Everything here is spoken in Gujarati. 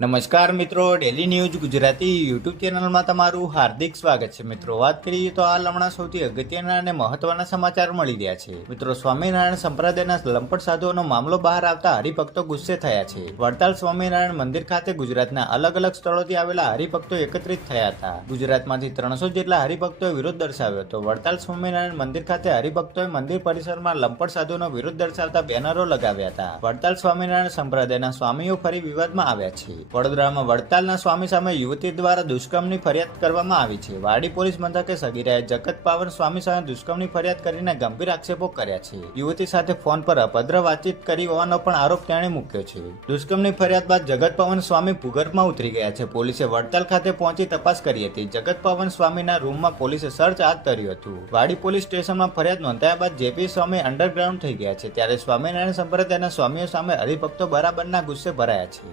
નમસ્કાર મિત્રો, ડેલી ન્યૂઝ ગુજરાતી યુટ્યુબ ચેનલમાં તમારું હાર્દિક સ્વાગત છે. મિત્રો, વાત કરીએ તો હાલ હમણાં સૌથી અગત્યના અને મહત્વના સમાચાર મળી રહ્યા છે. મિત્રો, સ્વામિનારાયણ સંપ્રદાયના લંપટ સાધુઓનો મામલો બહાર આવતા હરિભક્તો ગુસ્સે થયા છે. વડતાલ સ્વામિનારાયણ મંદિર ખાતે ગુજરાતના અલગ અલગ સ્થળોથી આવેલા હરિભક્તો એકત્રિત થયા હતા. ગુજરાતમાંથી 300 જેટલા હરિભક્તોએ વિરોધ દર્શાવ્યો હતો. વડતાલ સ્વામિનારાયણ મંદિર ખાતે હરિભક્તોએ મંદિર પરિસરમાં લંપટ સાધુઓનો વિરોધ દર્શાવતા બેનરો લગાવ્યા હતા. વડતાલ સ્વામિનારાયણ સંપ્રદાયના સ્વામીઓ ફરી વિવાદમાં આવ્યા છે. વડોદરામાં વડતાલના સ્વામી સામે યુવતી દ્વારા દુષ્કર્મની ફરિયાદ કરવામાં આવી છે. વાડી પોલીસ મથકે સગીરાએ જગત પાવન સ્વામી સામે દુષ્કર્મની ફરિયાદ કરીને ગંભીર આક્ષેપો કર્યા છે. યુવતી સાથે ફોન પર અભદ્ર વાતચીત કરી હોવાનો પણ આરોપ તેણે મૂક્યો છે. દુષ્કર્મની ફરિયાદ બાદ જગત પાવન સ્વામી ભૂગર્ભમાં ઉતરી ગયા છે. પોલીસે વડતાલ ખાતે પહોંચી તપાસ કરી હતી. જગત પાવન સ્વામીના રૂમમાં પોલીસે સર્ચ હાથ ધર્યું હતું. વાડી પોલીસ સ્ટેશનમાં ફરિયાદ નોંધાયા બાદ જેપી સ્વામી અંડરગ્રાઉન્ડ થઈ ગયા છે. ત્યારે સ્વામિનારાયણ સંપ્રદાયના સ્વામીઓ સામે હરિભક્તો બરાબરના ગુસ્સે ભરાયા છે.